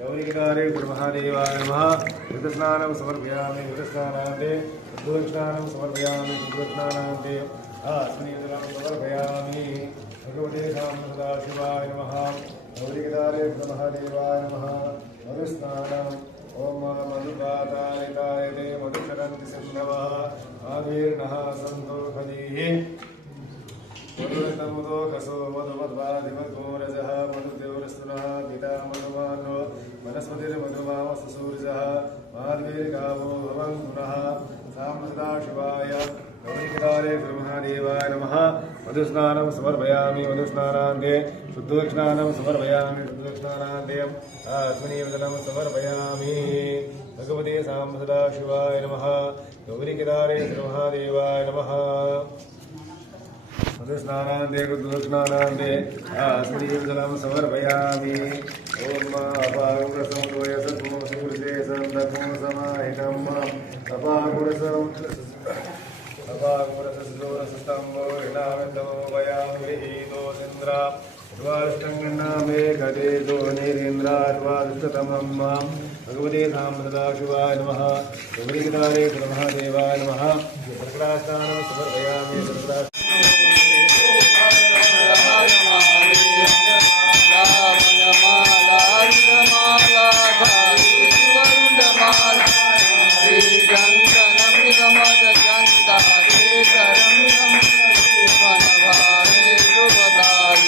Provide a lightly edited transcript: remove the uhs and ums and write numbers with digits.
गौरीकारे गुरुमहादेवाय नमः। ऋतस्नानं समर्पयामि। ऋतस्नानान्ते उद्वस्नानं समर्पयामि। उद्वस्नानान्ते आस्मनीयजलं समर्पयामि। भगवते सदाशिवाय नमः। गौरीकारे गुरुमहादेवाय नमः। मधुस्नानं ओम मधुपाताय ते मधुचरन्ति सिन्धवः आधीर्णः सन्तो खलीः मधुरतमुदोकसो मधुमद्वाधिमद्गोरजः मधुदेवरस्तुनः पिता मधुमानो वनस्पतिर्मधुमावसूर्यः माध्वीर्गावो भवन्तुनः साम्सदाशिवाय गौरीकारे गुरुमहादेवाय नमः। मधुस्नानं समर्पयामि। मधुस्नानान्ते शुद्धोस्नानं समर्पयामि। शुद्धोस्नानान्ते आस्मनीयजलं समर्पयामि। भगवते साम्सदाशिवाय नमः। गौरीकारे गुरुमहादेवाय नमः। मधुस्नानान्ते गुरुस्नानान्ते आस्मनीयजलं समर्पयामि। ओम अपागुरसमुदयसत्वं सूर्ये सन्दकं समाहितम् अपागुरसस्तम्भो हिनामिन्दमो वयामिहीतो चन्द्रा द्वादशङ्गन्नामे गतेजो निरीन्द्रा द्वादशतमं मां भगवते साम्सदाशिवाय नमः। गौरीकारे गुरुमहादेवाय नमः। सर्कटास्नानं समर्पयामि।